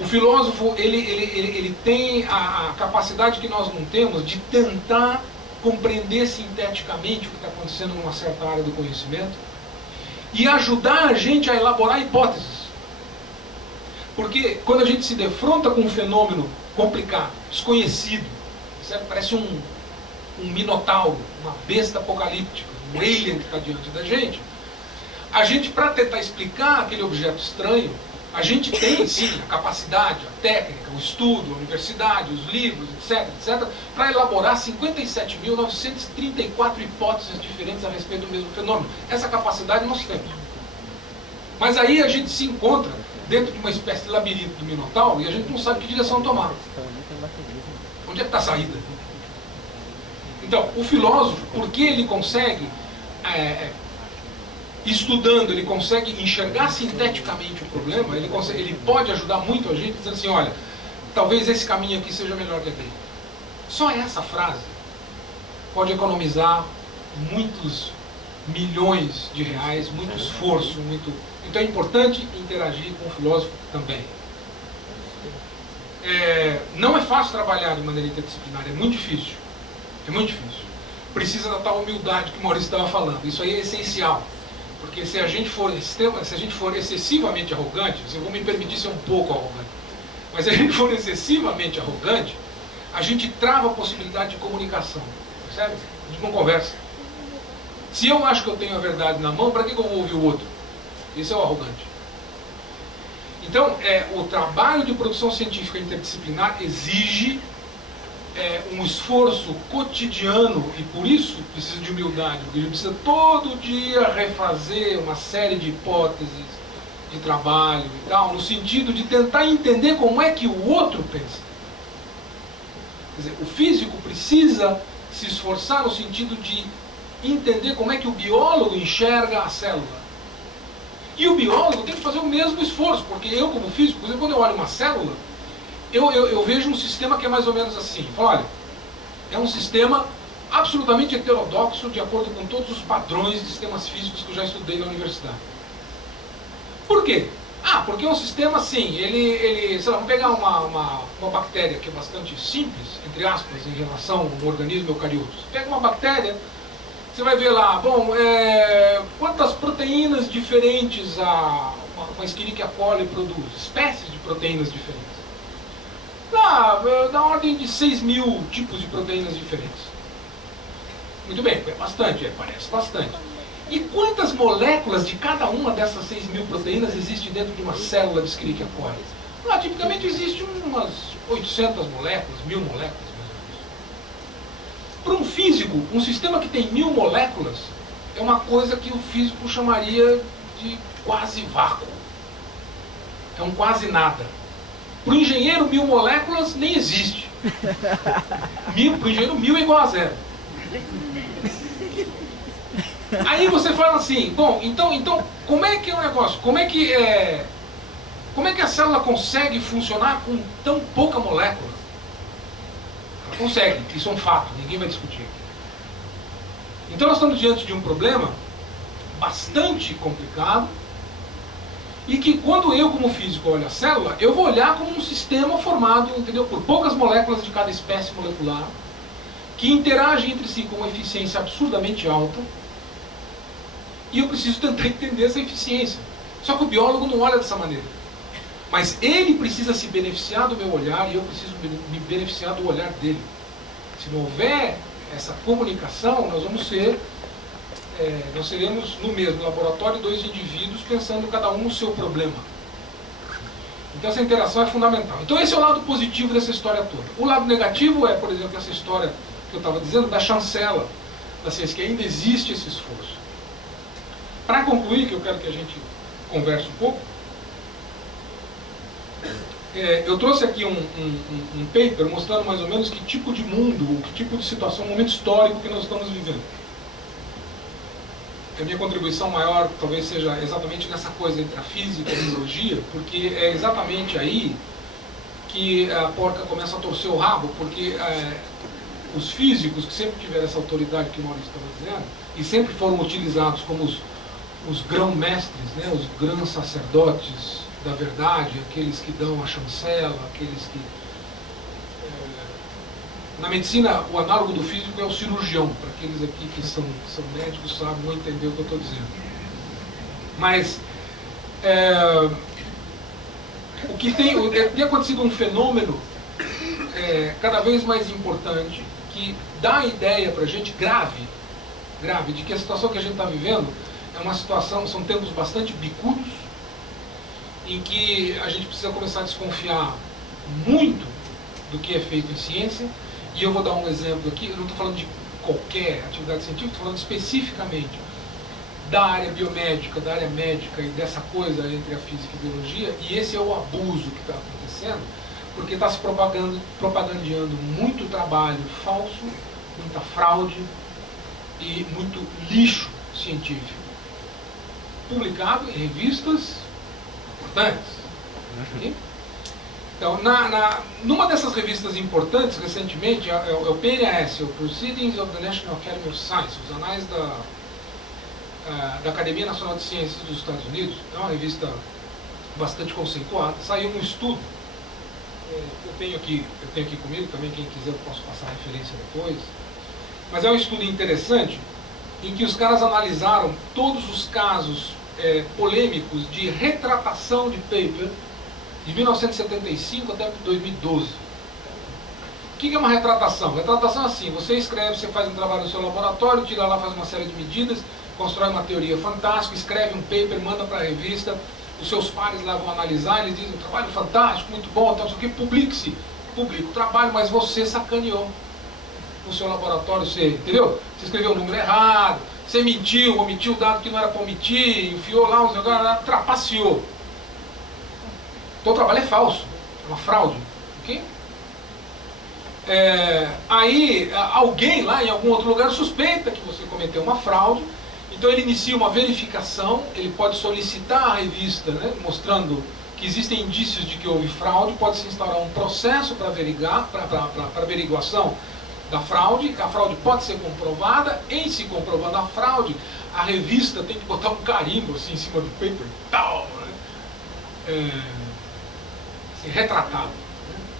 o filósofo ele tem a capacidade que nós não temos de tentar compreender sinteticamente o que está acontecendo numa certa área do conhecimento e ajudar a gente a elaborar hipóteses. Porque quando a gente se defronta com um fenômeno complicado, desconhecido, certo? Parece um minotauro, uma besta apocalíptica, um alien que está diante da gente, a gente, para tentar explicar aquele objeto estranho, a gente tem sim a capacidade, a técnica, o estudo, a universidade, os livros, etc, para elaborar 57.934 hipóteses diferentes a respeito do mesmo fenômeno. Essa capacidade nós temos. Mas aí a gente se encontra dentro de uma espécie de labirinto do Minotauro e a gente não sabe que direção tomar. Onde é que está a saída? Então, o filósofo, porque ele consegue, estudando, ele consegue enxergar sinteticamente o problema, ele pode ajudar muito a gente dizendo assim, olha, talvez esse caminho aqui seja melhor que aquele. Só essa frase pode economizar muitos milhões de reais, muito esforço, muito... Então é importante interagir com o filósofo também. Não é fácil trabalhar de maneira interdisciplinar, é muito difícil. É muito difícil. Precisa da tal humildade que o Maurício estava falando. Isso aí é essencial. Porque se a gente for excessivamente arrogante, vocês vão me permitir ser um pouco arrogante, mas se a gente for excessivamente arrogante, a gente trava a possibilidade de comunicação. Percebe? A gente não conversa. Se eu acho que eu tenho a verdade na mão, para que eu vou ouvir o outro? Esse é o arrogante. Então, o trabalho de produção científica interdisciplinar exige um esforço cotidiano, e por isso precisa de humildade, porque a gente precisa todo dia refazer uma série de hipóteses de trabalho e tal, no sentido de tentar entender como é que o outro pensa. Quer dizer, o físico precisa se esforçar no sentido de entender como é que o biólogo enxerga a célula. E o biólogo tem que fazer o mesmo esforço, porque eu, como físico, por exemplo, quando eu olho uma célula, eu vejo um sistema que é mais ou menos assim. Olha, é um sistema absolutamente heterodoxo, de acordo com todos os padrões de sistemas físicos que eu já estudei na universidade. Por quê? Porque é um sistema assim, sei lá, vamos pegar uma bactéria que é bastante simples, entre aspas, em relação ao organismo eucarioto. Você pega uma bactéria, você vai ver lá, bom, quantas proteínas diferentes uma Escherichia coli produz, espécies de proteínas diferentes. Da ordem de 6.000 tipos de proteínas diferentes. Muito bem, é bastante, parece bastante. E quantas moléculas de cada uma dessas 6.000 proteínas existe dentro de uma célula de Escherichia coli? Tipicamente existe umas 800 moléculas, 1.000 moléculas, mais ou menos. Para um físico, um sistema que tem 1.000 moléculas é uma coisa que o físico chamaria de quase vácuo. É um quase nada. Para o engenheiro, 1.000 moléculas nem existe. Para o engenheiro, 1.000 é igual a zero. Aí você fala assim, bom, então como é que é o negócio? Como é que a célula consegue funcionar com tão pouca molécula? Ela consegue, isso é um fato, ninguém vai discutir. Então nós estamos diante de um problema bastante complicado, e que quando eu, como físico, olho a célula, eu vou olhar como um sistema formado, entendeu, por poucas moléculas de cada espécie molecular, que interagem entre si com uma eficiência absurdamente alta, e eu preciso tentar entender essa eficiência. Só que o biólogo não olha dessa maneira. Mas ele precisa se beneficiar do meu olhar, e eu preciso me beneficiar do olhar dele. Se não houver essa comunicação, nós seremos no mesmo laboratório 2 indivíduos pensando cada um no seu problema. Então essa interação é fundamental. Então esse é o lado positivo dessa história toda. O lado negativo é, por exemplo, essa história que eu estava dizendo, da chancela da ciência, que ainda existe esse esforço. Para concluir, que eu quero que a gente converse um pouco, eu trouxe aqui um paper mostrando mais ou menos que tipo de mundo, que tipo de situação, momento histórico que nós estamos vivendo. A minha contribuição maior talvez seja exatamente nessa coisa entre a física e a biologia, porque é exatamente aí que a porca começa a torcer o rabo, porque os físicos, que sempre tiveram essa autoridade que o Maurício estava dizendo, e sempre foram utilizados como os grão-mestres, né, os grandes sacerdotes da verdade, aqueles que dão a chancela, aqueles que... Na medicina, o análogo do físico é o cirurgião, para aqueles aqui que são médicos, sabem, vão entender o que eu estou dizendo. Mas tem acontecido um fenômeno cada vez mais importante, que dá a ideia para a gente grave, de que a situação que a gente está vivendo é uma situação, são tempos bastante bicudos, em que a gente precisa começar a desconfiar muito do que é feito em ciência. E eu vou dar um exemplo aqui, eu não estou falando de qualquer atividade científica, estou falando especificamente da área biomédica, da área médica e dessa coisa entre a física e a biologia, e esse é o abuso que está acontecendo, porque está se propagandeando muito trabalho falso, muita fraude e muito lixo científico, publicado em revistas importantes. Okay? Então, numa dessas revistas importantes, recentemente, é o PNAS, o Proceedings of the National Academy of Science, os anais da Academia Nacional de Ciências dos Estados Unidos, é uma revista bastante conceituada, saiu um estudo, eu tenho aqui comigo, também quem quiser eu posso passar a referência depois, mas é um estudo interessante, em que os caras analisaram todos os casos polêmicos de retratação de paper de 1975 até 2012. O que é uma retratação? Retratação é assim, você escreve, você faz um trabalho no seu laboratório, tira lá, faz uma série de medidas, constrói uma teoria fantástica, escreve um paper, manda para a revista, os seus pares lá vão analisar, eles dizem, um trabalho fantástico, muito bom, então, isso aqui, publique-se. Publica o trabalho, mas você sacaneou no seu laboratório, você, entendeu? Você escreveu o número errado, você mentiu, omitiu o dado que não era para omitir, enfiou lá, trapaceou. Então o trabalho é falso, é uma fraude. Okay? Aí alguém lá em algum outro lugar suspeita que você cometeu uma fraude, então ele inicia uma verificação, ele pode solicitar à revista, né, mostrando que existem indícios de que houve fraude, pode-se instaurar um processo para averiguação da fraude, a fraude pode ser comprovada, em se comprovando a fraude, a revista tem que botar um carimbo assim, em cima do paper, tal, né, assim, retratado.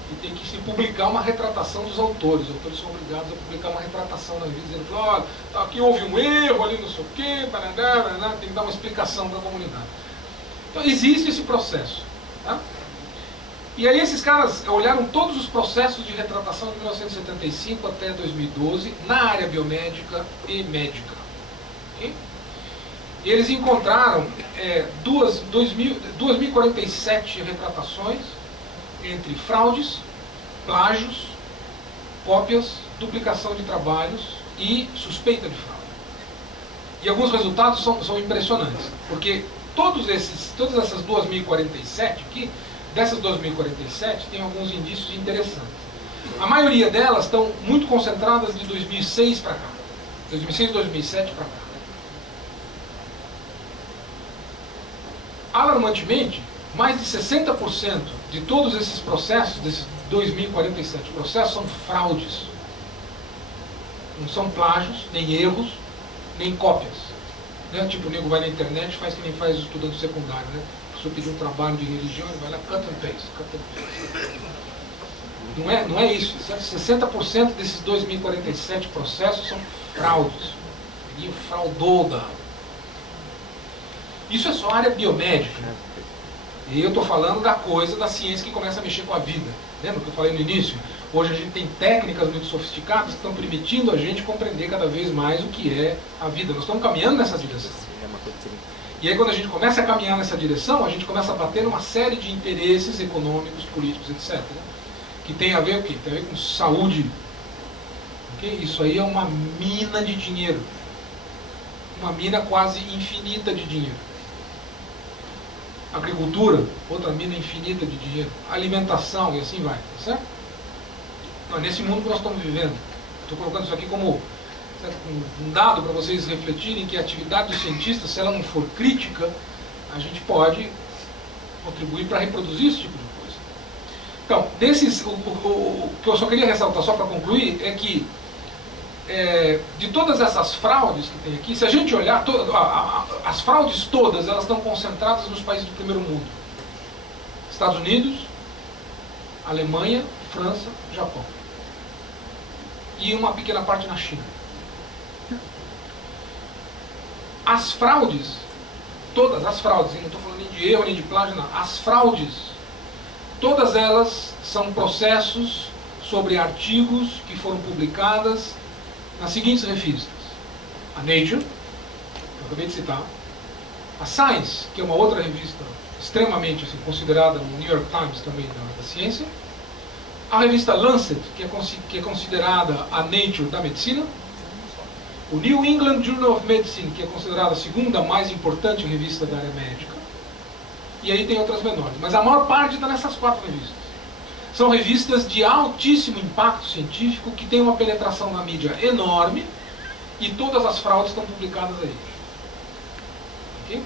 E tem que se publicar uma retratação dos autores. Os autores são obrigados a publicar uma retratação na revista, dizendo, olha, tá, aqui houve um erro, ali não sei o quê, tem que dar uma explicação para a comunidade. Então existe esse processo. Tá? E aí esses caras olharam todos os processos de retratação de 1975 até 2012 na área biomédica e médica. Okay? E eles encontraram 2.047 retratações entre fraudes, plágios, cópias, duplicação de trabalhos e suspeita de fraude. E alguns resultados são impressionantes, porque todas essas 2.047 aqui, dessas 2.047, tem alguns indícios interessantes. A maioria delas estão muito concentradas de 2006 para cá. 2006 e 2007 para cá. Alarmantemente, mais de 60% de todos esses processos, desses 2.047 processos, são fraudes. Não são plágios, nem erros, nem cópias. Né? Tipo, o nego vai na internet e faz que nem faz o estudante secundário. Né? Se eu pedir um trabalho de religião, ele vai lá, cut and paste. Não é isso. 60% desses 2.047 processos são fraudes. Ele fraudou da... Isso é só área biomédica. Né? E eu estou falando da coisa, da ciência que começa a mexer com a vida. Lembra que eu falei no início? Hoje a gente tem técnicas muito sofisticadas que estão permitindo a gente compreender cada vez mais o que é a vida. Nós estamos caminhando nessa direção. E aí quando a gente começa a caminhar nessa direção, a gente começa a bater numa série de interesses econômicos, políticos, etc. Que tem a ver o quê? Tem a ver com saúde. Okay? Isso aí é uma mina de dinheiro. Uma mina quase infinita de dinheiro. Agricultura, outra mina infinita de dinheiro. Alimentação e assim vai, tá certo? Então, nesse mundo que nós estamos vivendo. Estou colocando isso aqui como um dado para vocês refletirem que a atividade do cientista, se ela não for crítica, a gente pode contribuir para reproduzir esse tipo de coisa. Então, o que eu só queria ressaltar, só para concluir, é que de todas essas fraudes que tem aqui, se a gente olhar, as fraudes todas, elas estão concentradas nos países do primeiro mundo. Estados Unidos, Alemanha, França, Japão. E uma pequena parte na China. As fraudes, todas as fraudes, e não estou falando nem de erro, nem de plágio, não. As fraudes, todas elas são processos sobre artigos que foram publicadas nas seguintes revistas: a Nature, que eu acabei de citar, a Science, que é uma outra revista extremamente assim, considerada no New York Times também da ciência, a revista Lancet, que é considerada a Nature da medicina, o New England Journal of Medicine, que é considerada a segunda mais importante revista da área médica, e aí tem outras menores, mas a maior parte está nessas 4 revistas. São revistas de altíssimo impacto científico, que têm uma penetração na mídia enorme, e todas as fraudes estão publicadas aí. Okay?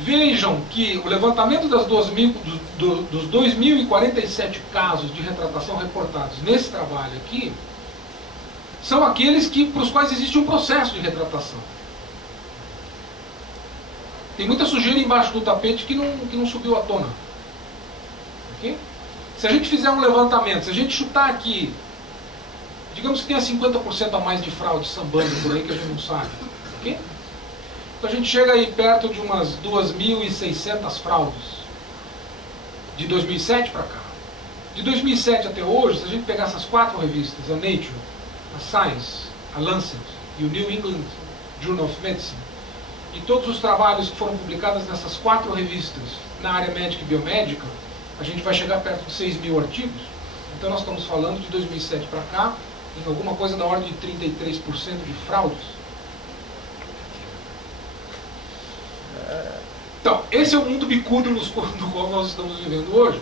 Vejam que o levantamento dos 2.047 casos de retratação reportados nesse trabalho aqui são aqueles para os quais existe um processo de retratação. Tem muita sujeira embaixo do tapete que não subiu à tona. Okay? Se a gente fizer um levantamento, se a gente chutar aqui, digamos que tenha 50% a mais de fraude sambando por aí que a gente não sabe. Okay? Então a gente chega aí perto de umas 2.600 fraudes de 2007 para cá. De 2007 até hoje, se a gente pegar essas 4 revistas, a Nature, a Science, a Lancet e o New England Journal of Medicine, e todos os trabalhos que foram publicados nessas 4 revistas na área médica e biomédica, a gente vai chegar perto de 6.000 artigos. Então nós estamos falando de 2007 para cá, em alguma coisa da ordem de 33% de fraudes. Então, esse é o mundo bicudo no qual nós estamos vivendo hoje.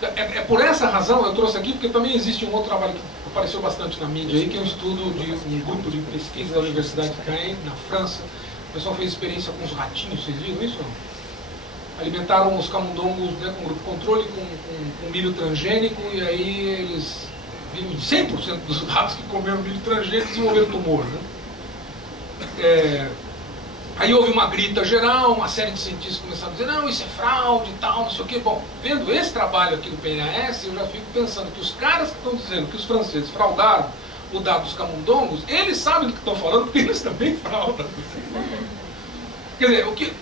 É por essa razão eu trouxe aqui, porque também existe um outro trabalho que apareceu bastante na mídia aí, que é um estudo de um grupo de pesquisa da Universidade de Caen, na França. O pessoal fez experiência com os ratinhos, vocês viram isso? Alimentaram os camundongos, né, com grupo controle, com milho transgênico, e aí eles viram 100% dos ratos que comeram milho transgênico desenvolveram tumor. Né? Aí houve uma grita geral, uma série de cientistas começaram a dizer, não, isso é fraude e tal, não sei o quê. Bom, vendo esse trabalho aqui do PNAS, eu já fico pensando que os caras que estão dizendo que os franceses fraudaram o dado dos camundongos, eles sabem do que estão falando, porque eles também fraudam. Quer dizer, o que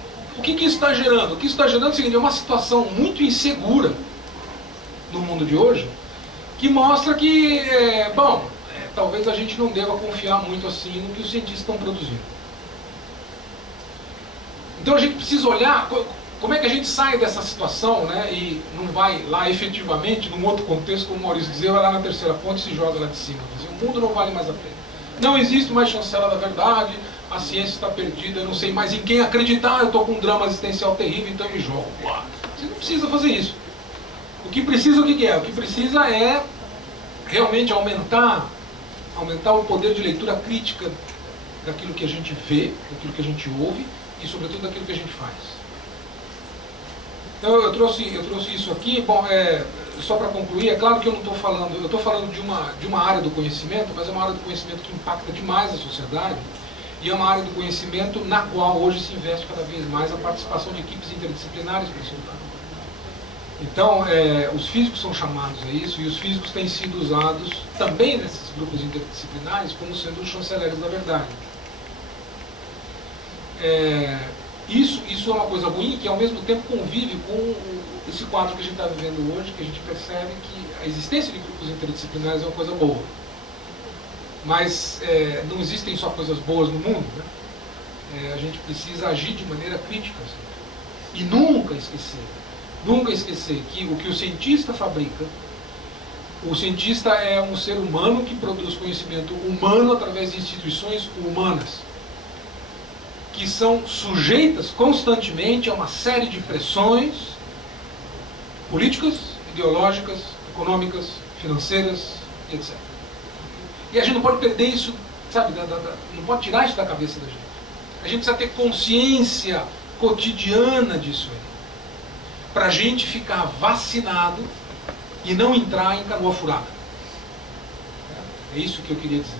isso está gerando? O que isso está gerando é o seguinte, é uma situação muito insegura no mundo de hoje, que mostra que, talvez a gente não deva confiar muito assim no que os cientistas estão produzindo. Então a gente precisa olhar como é que a gente sai dessa situação, né, e não vai lá efetivamente, num outro contexto, como o Maurício dizia, vai lá na terceira ponte e se joga lá de cima. Dizer, o mundo não vale mais a pena. Não existe mais chancela da verdade, a ciência está perdida, eu não sei mais em quem acreditar, eu estou com um drama existencial terrível, então eu me jogo. Você não precisa fazer isso. O que precisa, o que é? O que precisa é realmente aumentar o poder de leitura crítica daquilo que a gente vê, daquilo que a gente ouve, e sobretudo daquilo que a gente faz. Então eu trouxe isso aqui. Bom, só para concluir, é claro que eu não estou falando, eu estou falando de uma área do conhecimento, mas é uma área do conhecimento que impacta demais a sociedade, e é uma área do conhecimento na qual hoje se investe cada vez mais a participação de equipes interdisciplinares para estudar. Então, os físicos são chamados a isso, e os físicos têm sido usados também nesses grupos interdisciplinares como sendo os chanceleres da verdade. Isso é uma coisa ruim que ao mesmo tempo convive com esse quadro que a gente está vivendo hoje, que a gente percebe que a existência de grupos interdisciplinares é uma coisa boa. Mas não existem só coisas boas no mundo, né? A gente precisa agir de maneira crítica. Assim. E nunca esquecer que o que o cientista fabrica, o cientista é um ser humano que produz conhecimento humano através de instituições humanas, que são sujeitas constantemente a uma série de pressões políticas, ideológicas, econômicas, financeiras, etc. E a gente não pode perder isso, sabe, não pode tirar isso da cabeça da gente. A gente precisa ter consciência cotidiana disso aí, para a gente ficar vacinado e não entrar em canoa furada. É isso que eu queria dizer.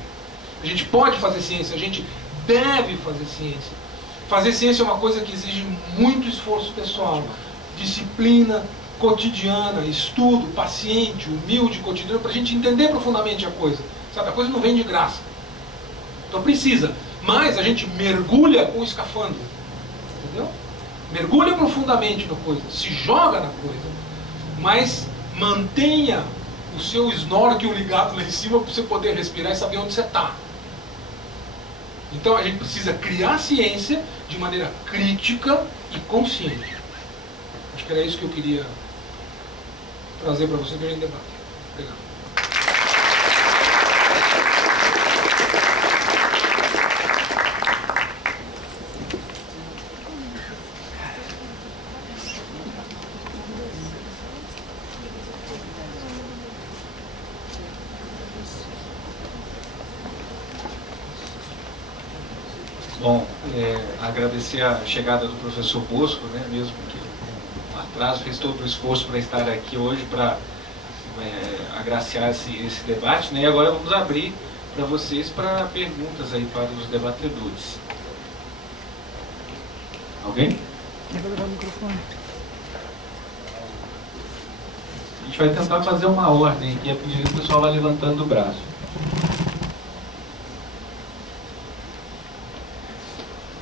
A gente pode fazer ciência, a gente deve fazer ciência. Fazer ciência é uma coisa que exige muito esforço pessoal, disciplina cotidiana, estudo, paciente, humilde, cotidiano, para a gente entender profundamente a coisa. Sabe, a coisa não vem de graça. Então precisa. Mas a gente mergulha com o escafandro. Entendeu? Mergulha profundamente na coisa, se joga na coisa, mas mantenha o seu snorkel ligado lá em cima para você poder respirar e saber onde você está. Então a gente precisa criar ciência de maneira crítica e consciente. Acho que era isso que eu queria trazer para você para a gente debater. Obrigado. Bom, agradecer a chegada do professor Bosco, né, mesmo que com atraso, fez todo o esforço para estar aqui hoje para agraciar esse debate, né, e agora vamos abrir para vocês para perguntas aí para os debatedores. Alguém? Quem vai levar o microfone? A gente vai tentar fazer uma ordem aqui, a pedir que o pessoal vá levantando o braço.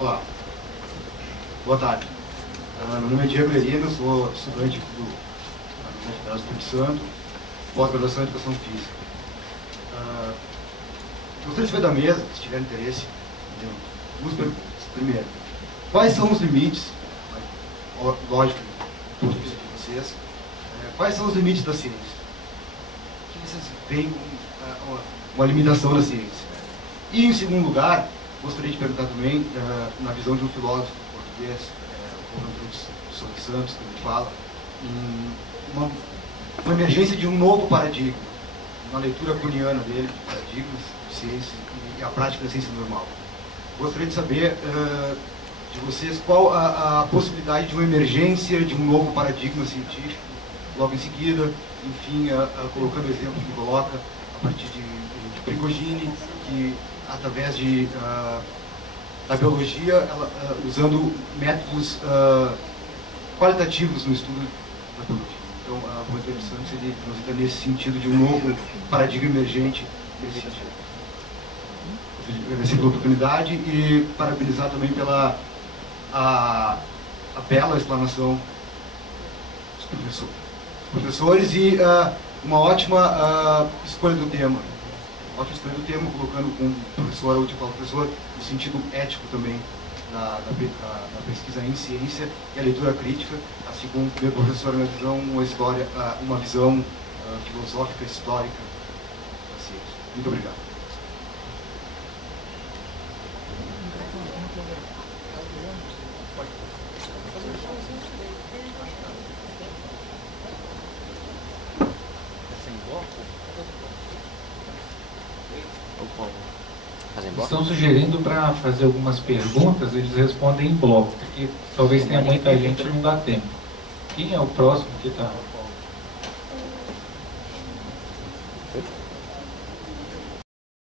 Olá, boa tarde. Meu nome é Diego Lerino, sou estudante do Universidade do Espírito Santo, pós-graduação em Educação Física. Gostaria de saber da mesa, se tiver interesse, duas perguntas. Primeiro, quais são os limites, lógico, do ponto de vista de vocês, quais são os limites da ciência? O que vocês veem como uma limitação da ciência? E, em segundo lugar, gostaria de perguntar também, na visão de um filósofo português, o Antônio Sousa Santos, que ele fala, uma emergência de um novo paradigma, uma leitura cuniana dele, de paradigmas de ciência e a prática da ciência normal. Gostaria de saber de vocês qual a possibilidade de uma emergência de um novo paradigma científico, logo em seguida, enfim, colocando o exemplo que coloca a partir de Prigogine, que através da biologia, usando métodos qualitativos no estudo da biologia. Então, a muito interessante seria transita nesse sentido de um novo paradigma emergente nesse sentido. Agradecer pela oportunidade e parabenizar também pela a bela explanação dos professores e uma ótima escolha do tema. Ótima escolha do tema, colocando com o professor, ou de qual professor, no sentido ético também da pesquisa em ciência e a leitura crítica, assim como o professor, uma visão filosófica, histórica da ciência. Muito obrigado. Estão sugerindo para fazer algumas perguntas, eles respondem em bloco, porque talvez tenha muita gente e não dá tempo. Quem é o próximo que está?